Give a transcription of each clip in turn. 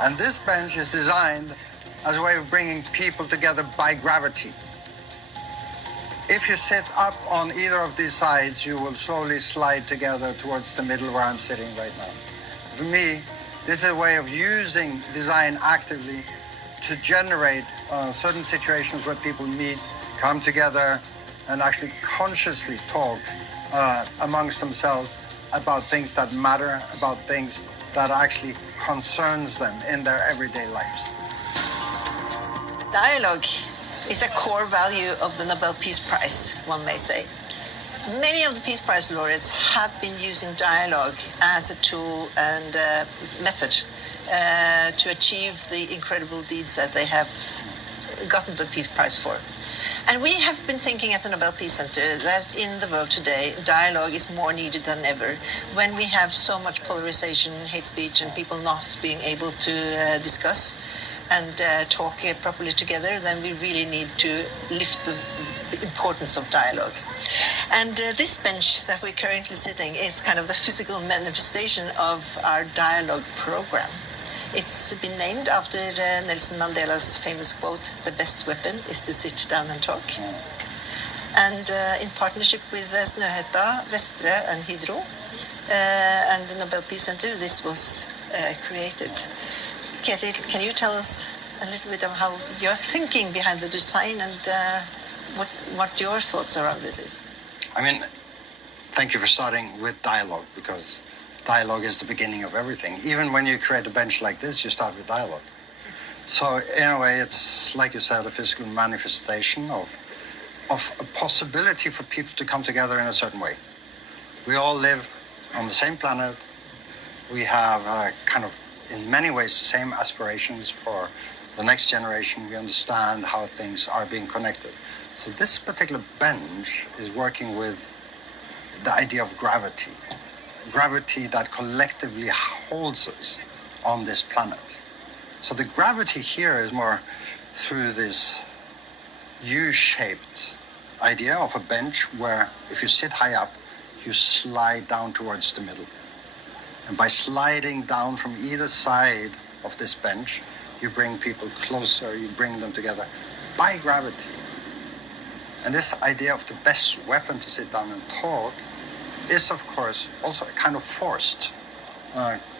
And this bench is designed as a way of bringing people together by gravity. If you sit up on either of these sides, you will slowly slide together towards the middle where I'm sitting right now. For me, this is a way of using design actively to generate certain situations where people meet, come together, and actually consciously talk amongst themselves about things that matter, about things that actually concerns them in their everyday lives. Dialogue is a core value of the Nobel Peace Prize, one may say. Many of the Peace Prize laureates have been using dialogue as a tool and method to achieve the incredible deeds that they have gotten the Peace Prize for. And we have been thinking at the Nobel Peace Center that in the world today, dialogue is more needed than ever. When we have so much polarization, hate speech, and people not being able to discuss and talk properly together, then we really need to lift the importance of dialogue. And this bench that we're currently sitting is kind of the physical manifestation of our dialogue program. It's been named after Nelson Mandela's famous quote, "The best weapon is to sit down and talk." And in partnership with Snøhetta, Vestre and Hydro and the Nobel Peace Center, this was created. Ketil, can you tell us a little bit of how you're thinking behind the design and what your thoughts around this is? I mean, thank you for starting with dialogue, because dialogue is the beginning of everything. Even when you create a bench like this, you start with dialogue. So in a way, it's, like you said, a physical manifestation of a possibility for people to come together in a certain way. We all live on the same planet. We have kind of, in many ways, the same aspirations for the next generation. We understand how things are being connected. So this particular bench is working with the idea of gravity. Gravity that collectively holds us on this planet. So the gravity here is more through this U-shaped idea of a bench where if you sit high up, you slide down towards the middle. And by sliding down from either side of this bench, you bring people closer, you bring them together by gravity. And this idea of the best weapon to sit down and talk is, of course, also a kind of forced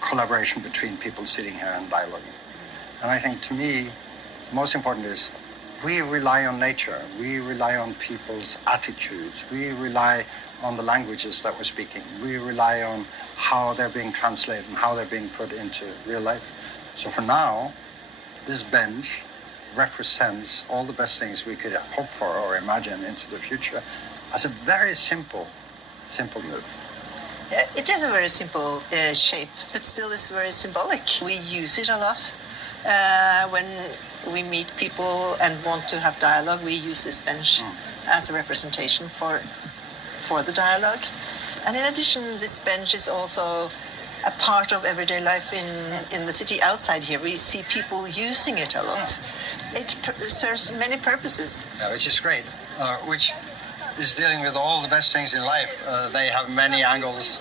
collaboration between people sitting here and dialoguing. And I think, to me, most important is we rely on nature. We rely on people's attitudes. We rely on the languages that we're speaking. We rely on how they're being translated and how they're being put into real life. So for now, this bench represents all the best things we could hope for or imagine into the future as a very simple move. It is a very simple shape, but still it's very symbolic. We use it a lot. When we meet people and want to have dialogue, we use this bench as a representation for the dialogue. And in addition, this bench is also a part of everyday life in the city outside here. We see people using it a lot. It serves many purposes. Yeah, which is great, which is dealing with all the best things in life. They have many angles.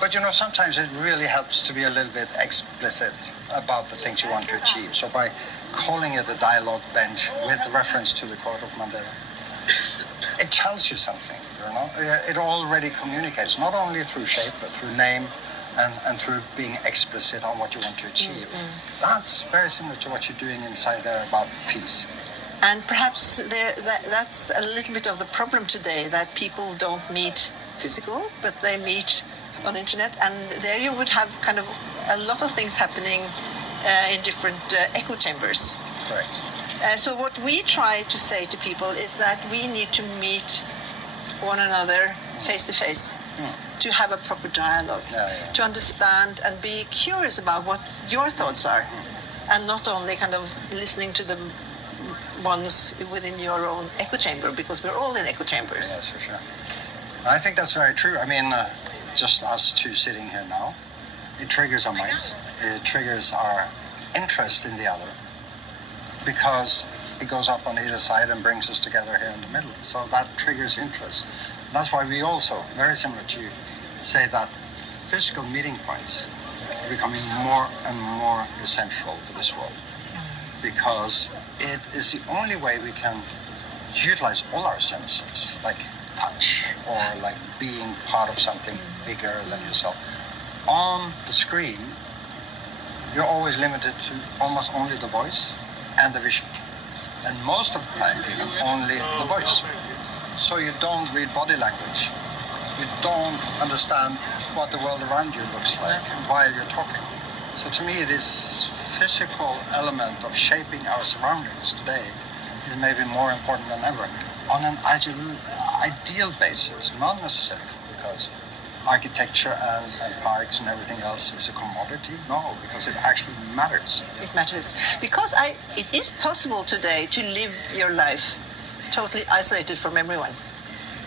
But you know, sometimes it really helps to be a little bit explicit about the things you want to achieve. So by calling it a dialogue bench with reference to the quote of Mandela, it tells you something, you know? It already communicates, not only through shape, but through name and through being explicit on what you want to achieve. That's very similar to what you're doing inside there about peace. And perhaps that's a little bit of the problem today, that people don't meet physical, but they meet on the internet. And there you would have kind of a lot of things happening in different echo chambers. Correct. So what we try to say to people is that we need to meet one another face to face, to have a proper dialogue, to understand and be curious about what your thoughts are, and not only kind of listening to the ones within your own echo chamber, because we're all in echo chambers. Yes, for sure. I think that's very true. I mean, just us two sitting here now, it triggers our minds. It triggers our interest in the other, because it goes up on either side and brings us together here in the middle. So that triggers interest. That's why we also, very similar to you, say that physical meeting points are becoming more and more essential for this world, because it is the only way we can utilize all our senses, like touch or like being part of something bigger than yourself. On the screen, you're always limited to almost only the voice and the vision. And most of the time, even only the voice. So you don't read body language. You don't understand what the world around you looks like while you're talking. So to me, this physical element of shaping our surroundings today is maybe more important than ever on an ideal basis, not necessarily because architecture and parks and everything else is a commodity. No, because it actually matters. It matters. Because it is possible today to live your life totally isolated from everyone.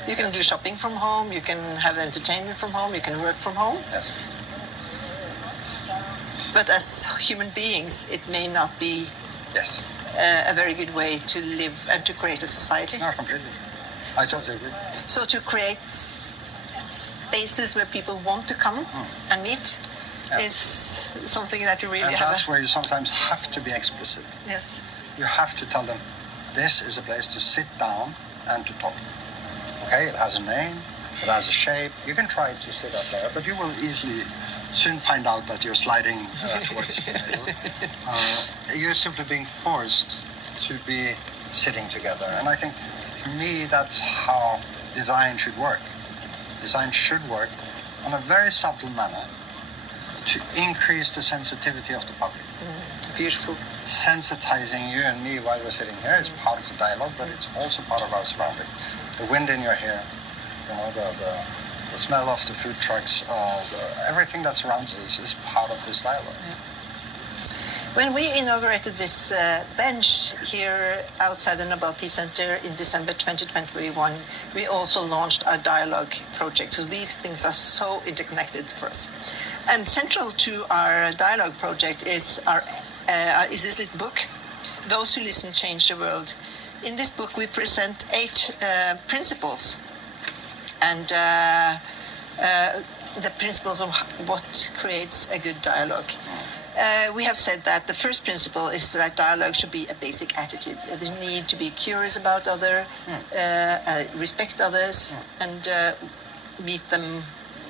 You can do shopping from home, you can have entertainment from home, you can work from home. Yes. But as human beings, it may not be Yes. a very good way to live and to create a society. No, completely. I totally agree. So to create spaces where people want to come and meet is something that you really And have. that's where you sometimes have to be explicit. Yes. You have to tell them, this is a place to sit down and to talk. Okay, it has a name, it has a shape. You can try to sit up there, but you will easily soon find out that you're sliding towards the middle. You're simply being forced to be sitting together. And I think, for me, that's how design should work. Design should work on a very subtle manner to increase the sensitivity of the public. Beautiful. Sensitizing you and me while we're sitting here is part of the dialogue, but it's also part of our surrounding. The wind in your hair, you know, the smell of the food trucks, everything that surrounds us is part of this dialogue. Yeah. When we inaugurated this bench here outside the Nobel Peace Center in December 2021, we also launched our dialogue project. So these things are so interconnected for us. And central to our dialogue project is this little book, Those Who Listen Change the World. In this book, we present 8 principles, and the principles of what creates a good dialogue. We have said that the first principle is that dialogue should be a basic attitude. You need to be curious about others, respect others, and meet them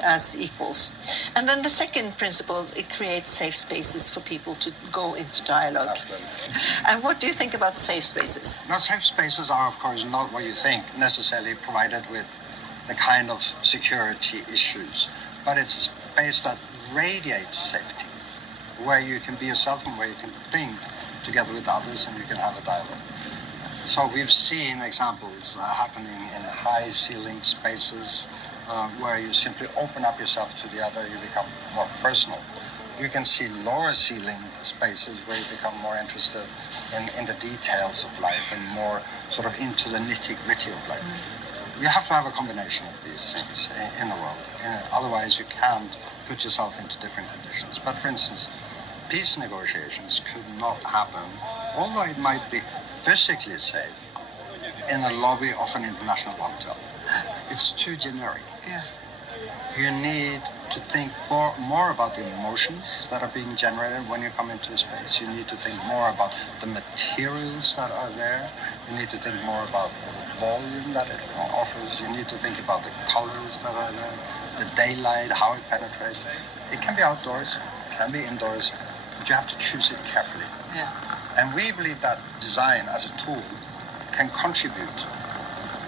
as equals. And then the second principle is it creates safe spaces for people to go into dialogue. Absolutely. And what do you think about safe spaces? Now, safe spaces are, of course, not what you think necessarily provided with the kind of security issues, but it's a space that radiates safety, where you can be yourself and where you can think together with others and you can have a dialogue. So we've seen examples happening in high-ceiling spaces where you simply open up yourself to the other, you become more personal. You can see lower-ceiling spaces where you become more interested in the details of life and more sort of into the nitty-gritty of life. You have to have a combination of these things in the world. Otherwise, you can't put yourself into different conditions. But for instance, peace negotiations could not happen, although it might be physically safe, in a lobby of an international hotel. It's too generic. Yeah. You need to think more about the emotions that are being generated when you come into a space. You need to think more about the materials that are there. You need to think more about the volume that it offers. You need to think about the colors that are there, the daylight, how it penetrates. It can be outdoors, it can be indoors, but you have to choose it carefully. Yeah. And we believe that design as a tool can contribute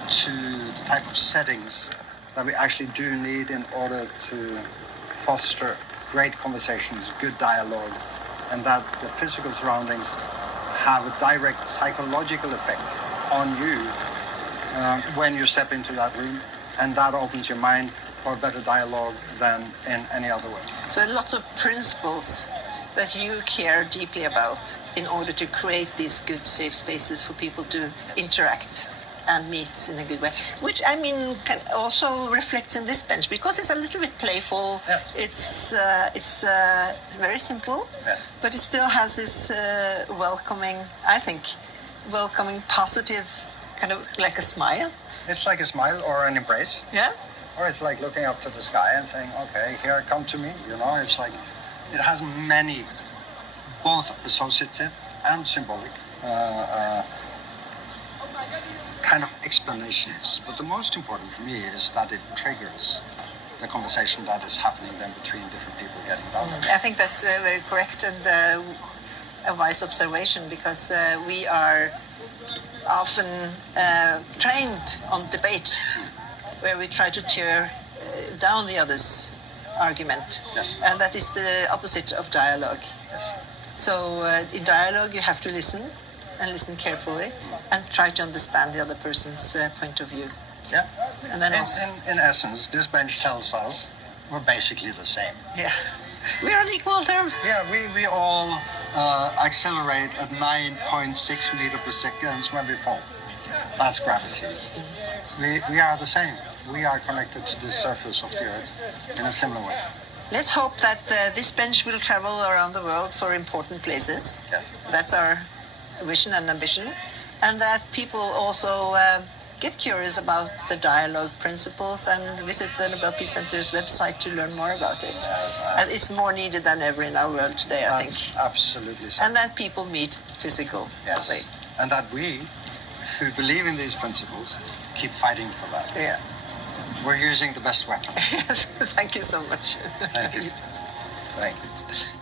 to the type of settings that we actually do need in order to foster great conversations, good dialogue, and that the physical surroundings have a direct psychological effect on you when you step into that room, and that opens your mind for a better dialogue than in any other way. So lots of principles that you care deeply about in order to create these good safe spaces for people to interact and meet in a good way, which I mean can also reflect in this bench because it's a little bit playful. Yeah. It's very simple, Yeah. but it still has this welcoming, I think, positive kind of like a smile. It's like a smile or an embrace, Yeah. or it's like looking up to the sky and saying, okay, here, come to me. You know, it's like It has many, both associative and symbolic, kind of explanations. But the most important for me is that it triggers the conversation that is happening then between different people getting down. I think that's very correct and a wise observation, because we are often trained on debate, where we try to tear down the other's argument. Yes. And that is the opposite of dialogue. Yes. So in dialogue, you have to listen, and listen carefully, and try to understand the other person's point of view. Yeah. And then also, In essence, this bench tells us we're basically the same. yeah, we're on equal terms. Yeah, we all accelerate at 9.6 meters per second when we fall. That's gravity. We are the same. We are connected to the surface of the Earth in a similar way. Let's hope that this bench will travel around the world for important places. Yes. That's our vision and ambition. And that people also get curious about the dialogue principles and visit the Nobel Peace Center's website to learn more about it. Yes, And it's more needed than ever in our world today, I That's think. absolutely so. And that people meet physically. Yes. And that we, who believe in these principles, keep fighting for that. Yeah. We're using the best weapon. Yes. Thank you so much. Thank you. Thank you.